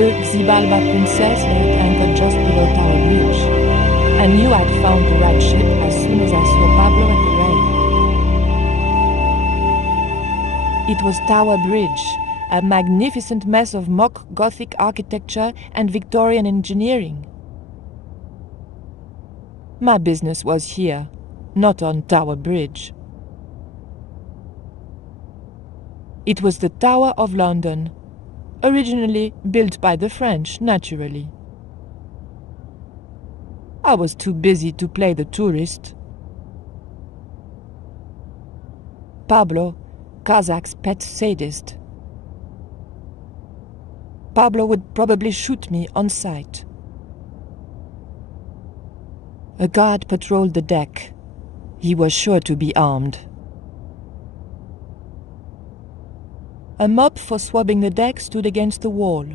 The Xibalba Princess lay anchored just below Tower Bridge. I knew I'd found the right ship as soon as I saw Pablo at the rail. It was Tower Bridge, a magnificent mess of mock Gothic architecture and Victorian engineering. My business was here, not on Tower Bridge. It was the Tower of London, originally built by the French, naturally. I was too busy to play the tourist. Pablo, Kazak's pet sadist. Pablo would probably shoot me on sight. A guard patrolled the deck. He was sure to be armed. A mop for swabbing the deck stood against the wall.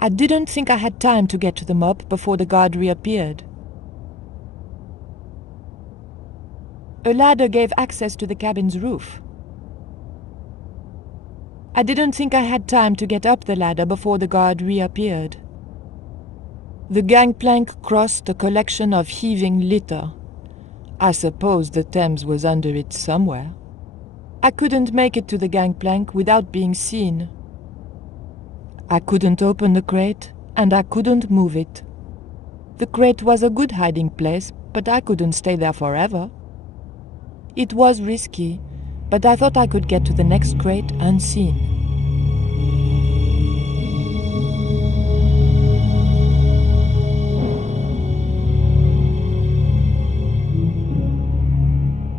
I didn't think I had time to get to the mop before the guard reappeared. A ladder gave access to the cabin's roof. I didn't think I had time to get up the ladder before the guard reappeared. The gangplank crossed a collection of heaving litter. I suppose the Thames was under it somewhere. I couldn't make it to the gangplank without being seen. I couldn't open the crate, and I couldn't move it. The crate was a good hiding place, but I couldn't stay there forever. It was risky, but I thought I could get to the next crate unseen.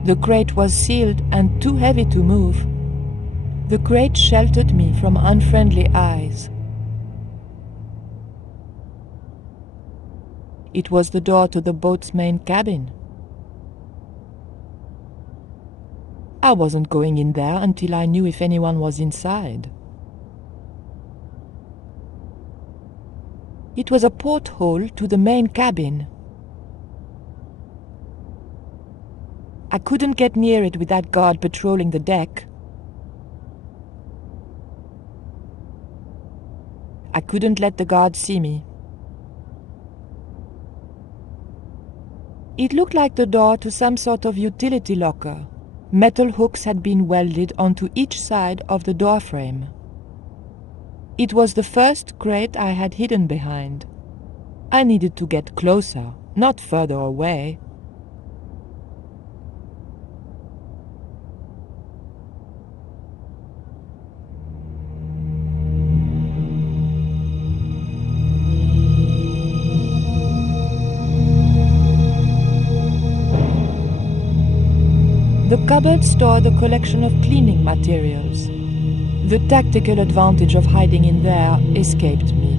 The crate was sealed and too heavy to move. The crate sheltered me from unfriendly eyes. It was the door to the boat's main cabin. I wasn't going in there until I knew if anyone was inside. It was a porthole to the main cabin. I couldn't get near it with that guard patrolling the deck. I couldn't let the guard see me. It looked like the door to some sort of utility locker. Metal hooks had been welded onto each side of the doorframe. It was the first crate I had hidden behind. I needed to get closer, not further away. The cupboard stored a collection of cleaning materials. The tactical advantage of hiding in there escaped me.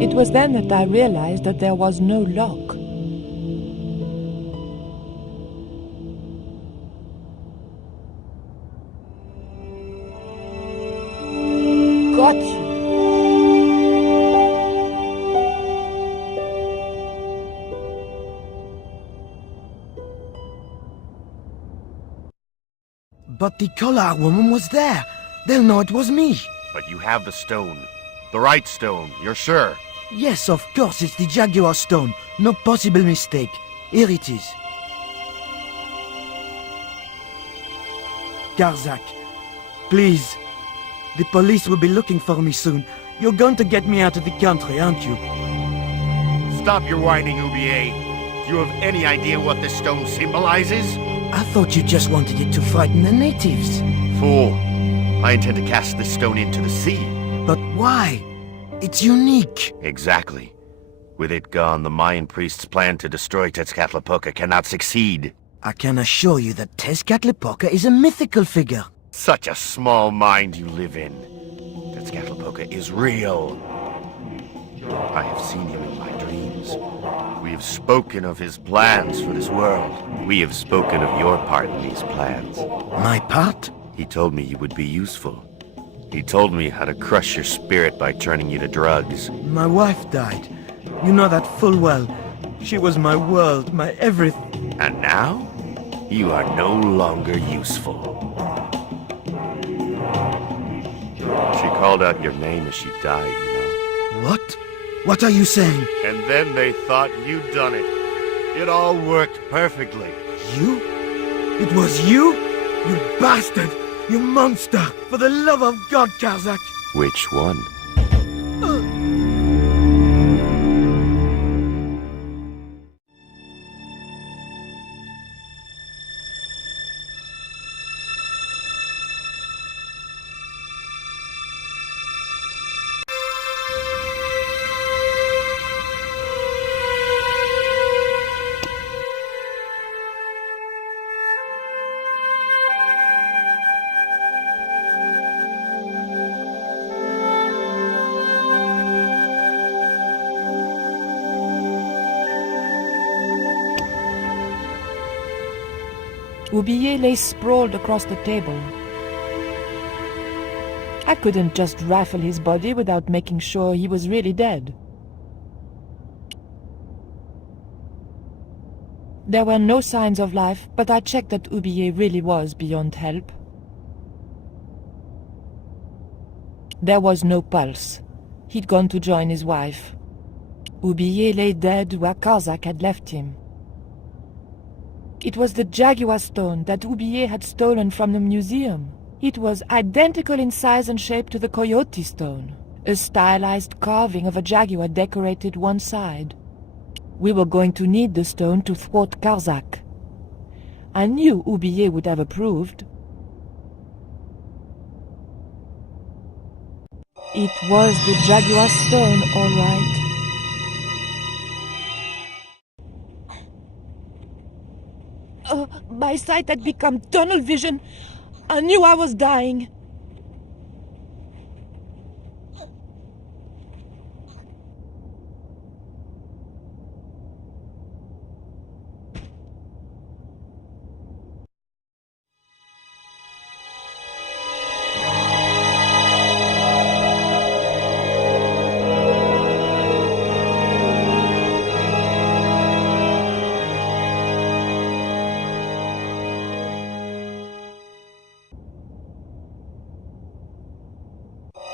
It was then that I realized that there was no lock. Got you. But the collar woman was there. They'll know it was me. But you have the stone. The right stone, you're sure? Yes, of course, it's the Jaguar stone. No possible mistake. Here it is. Garzak, please. The police will be looking for me soon. You're going to get me out of the country, aren't you? Stop your whining, Ubier. Do you have any idea what this stone symbolizes? I thought you just wanted it to frighten the natives. Fool. I intend to cast this stone into the sea. But why? It's unique. Exactly. With it gone, the Mayan priest's plan to destroy Tezcatlipoca cannot succeed. I can assure you that Tezcatlipoca is a mythical figure. Such a small mind you live in. Tezcatlipoca is real. I have seen him in my dreams. We have spoken of his plans for this world. We have spoken of your part in these plans. My part? He told me you would be useful. He told me how to crush your spirit by turning you to drugs. My wife died. You know that full well. She was my world, my everything. And now, you are no longer useful. She called out your name as she died, you know. What? What are you saying? And then they thought you'd done it. It all worked perfectly. You? It was you? You bastard! You monster! For the love of God, Karzak! Which one? Ubier lay sprawled across the table. I couldn't just rifle his body without making sure he was really dead. There were no signs of life, but I checked that Ubier really was beyond help. There was no pulse. He'd gone to join his wife. Ubier lay dead where Karzak had left him. It was the Jaguar stone that Ubier had stolen from the museum. It was identical in size and shape to the Coyote stone. A stylized carving of a jaguar decorated one side. We were going to need the stone to thwart Karzak. I knew Ubier would have approved. It was the Jaguar stone, all right. My sight had become tunnel vision. I knew I was dying.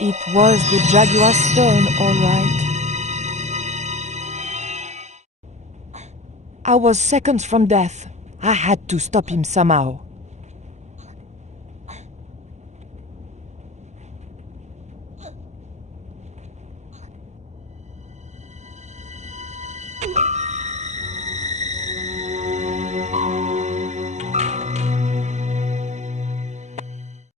It was the Jaguar stone, all right. I was seconds from death. I had to stop him somehow.